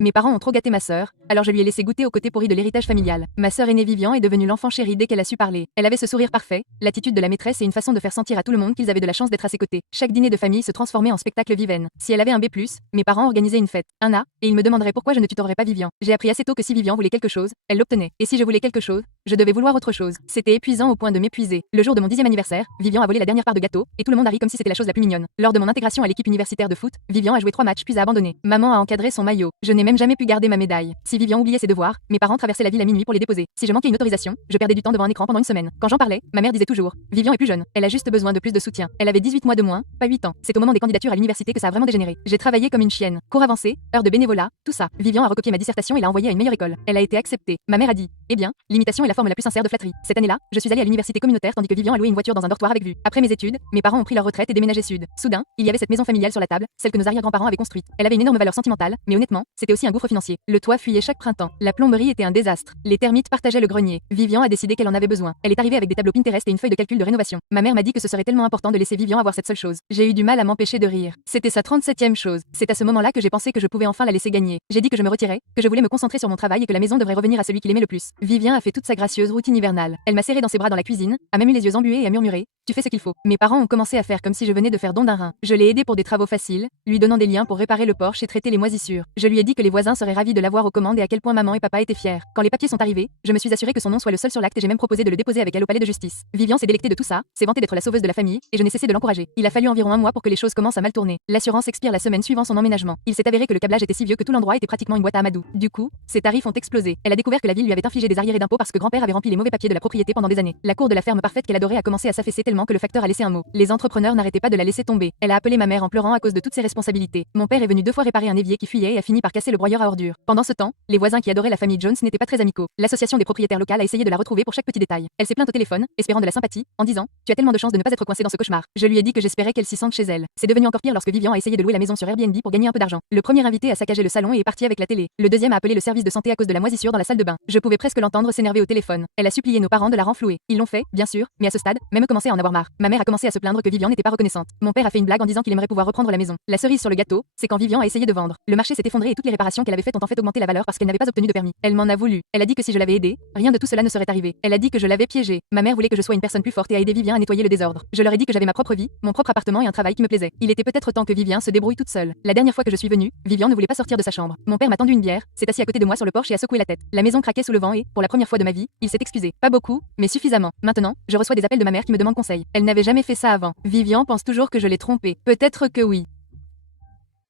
Mes parents ont trop gâté ma sœur, alors je lui ai laissé goûter au côté pourri de l'héritage familial. Ma sœur aînée Vivian est devenue l'enfant chéri dès qu'elle a su parler. Elle avait ce sourire parfait, l'attitude de la maîtresse et une façon de faire sentir à tout le monde qu'ils avaient de la chance d'être à ses côtés. Chaque dîner de famille se transformait en spectacle vivant. Si elle avait un B+, mes parents organisaient une fête, un A, et ils me demanderaient pourquoi je ne tutorerais pas Vivian. J'ai appris assez tôt que si Vivian voulait quelque chose, elle l'obtenait. Et si je voulais quelque chose, je devais vouloir autre chose. C'était épuisant au point de m'épuiser. Le jour de mon 10e anniversaire, Vivian a volé la dernière part de gâteau, et tout le monde a ri comme si c'était la chose la plus mignonne. Lors de mon intégration à l'équipe universitaire de foot, Vivian a joué 3 matchs puis a abandonné. Maman a encadré son maillot. Je n'ai même jamais pu garder ma médaille. Si Vivian oubliait ses devoirs, mes parents traversaient la ville à minuit pour les déposer. Si je manquais une autorisation, je perdais du temps devant un écran pendant une semaine. Quand j'en parlais, ma mère disait toujours: Vivian est plus jeune, elle a juste besoin de plus de soutien. Elle avait 18 mois de moins, pas 8 ans. C'est au moment des candidatures à l'université que ça a vraiment dégénéré. J'ai travaillé comme une chienne. Cours avancé, heures de bénévolat, tout ça. Vivian a recopié ma dissertation et l'a envoyée à une meilleure école. Elle a été acceptée. Ma mère a dit: eh bien, l'imitation est la forme la plus sincère de flatterie. Cette année-là, je suis allée à l'université communautaire tandis que Vivian a loué une voiture dans un dortoir avec vue. Après mes études, mes parents ont pris leur retraite et déménagé sud. Soudain, il y avait cette maison familiale sur la table, celle que nos arrière-grands-parents avaient construite. Elle avait une énorme valeur sentimentale, mais honnêtement, c'était aussi un gouffre financier. Le toit fuyait chaque printemps. La plomberie était un désastre. Les termites partageaient le grenier. Vivian a décidé qu'elle en avait besoin. Elle est arrivée avec des tableaux Pinterest et une feuille de calcul de rénovation. Ma mère m'a dit que ce serait tellement important de laisser Vivian avoir cette seule chose. J'ai eu du mal à m'empêcher de rire. C'était sa 37e chose. C'est à ce moment-là que j'ai pensé que je pouvais enfin la laisser gagner. J'ai dit que je me retirais, que je voulais me concentrer sur mon travail et que la maison devrait revenir à celui qui l'aimait le plus. Vivian a fait toute sa gracieuse routine hivernale. Elle m'a serré dans ses bras dans la cuisine, a même eu les yeux embués et a murmuré: tu fais ce qu'il faut. Mes parents ont commencé à faire comme si je venais de faire don d'un rein. Je l'ai aidé pour des travaux faciles, lui donnant des liens pour réparer le Porsche et traiter les moisissures. Je lui ai dit que les voisins seraient ravis de l'avoir aux commandes et à quel point maman et papa étaient fiers. Quand les papiers sont arrivés, je me suis assurée que son nom soit le seul sur l'acte et j'ai même proposé de le déposer avec elle au palais de justice. Vivian s'est délectée de tout ça, s'est vantée d'être la sauveuse de la famille, et je n'ai cessé de l'encourager. Il a fallu environ un mois pour que les choses commencent à mal tourner. L'assurance expire la semaine suivant son emménagement. Il s'est avéré que le câblage était si vieux que tout l'endroit était pratiquement une boîte à amadou. Du coup, ses tarifs ont explosé. Elle a découvert que la ville lui avait infligé des arriérés d'impôts parce que grand-père avait rempli les mauvais papiers de la propriété pendant des années. La cour de la ferme parfaite qu'elle adorait a commencé à s'affaisser tellement que le facteur a laissé un mot. Les entrepreneurs n'arrêtaient pas de la laisser tomber. Elle a appelé ma mère en pleurant à cause de toutes ses responsabilités. Mon père est venu 2 fois réparer un évier qui fuyait et a fini par casser le broyeur à ordures. Pendant ce temps, les voisins qui adoraient la famille Jones n'étaient pas très amicaux. L'association des propriétaires locales a essayé de la retrouver pour chaque petit détail. Elle s'est plainte au téléphone, espérant de la sympathie, en disant: tu as tellement de chance de ne pas être coincée dans ce cauchemar. Je lui ai dit que j'espérais qu'elle s'y sente chez elle. C'est devenu encore pire lorsque Vivian a essayé de louer la maison sur Airbnb pour gagner un peu d'argent. Le premier invité a saccagé le salon et est parti avec la télé. Le deuxième a appelé le service de santé à cause de la moisissure dans la salle de bain. Je pouvais presque l'entendre s'énerver au téléphone. Elle a supplié nos parents de la renflouer. Ils l'ont fait, bien sûr, mais à ce stade, même commençait à en avoir marre. Ma mère a commencé à se plaindre que Vivian n'était pas reconnaissante. Mon père a fait une blague en disant qu'il aimerait pouvoir reprendre la maison. La cerise sur le gâteau, c'est quand Vivian a essayé de vendre. Le marché s'est effondré et toutes les réparations qu'elle avait faites ont en fait augmenté la valeur parce qu'elle n'avait pas obtenu de permis. Elle m'en a voulu. Elle a dit que si je l'avais aidée, rien de tout cela ne serait arrivé. Elle a dit que je l'avais piégée. Ma mère voulait que je sois une personne plus forte et a aidé Vivian à nettoyer le désordre. Je leur ai dit que j'avais ma propre vie, mon propre appartement et un travail qui me plaisait. Il était peut-être temps que Vivian se débrouille toute seule. La dernière fois que je suis venue, Vivian ne voulait pas sortir de sa chambre. Mon père m'a tendu une bière, s'est assis à côté de moi sur le porche et a secoué la tête. La maison craquait sous le vent et, pour la première fois de ma vie, il s'est excusé. Pas beaucoup, mais suffisamment. Maintenant, je reçois des appels de ma mère qui me demande conseil. Elle n'avait jamais fait ça avant. Vivian pense toujours que je l'ai trompée. Peut-être que oui.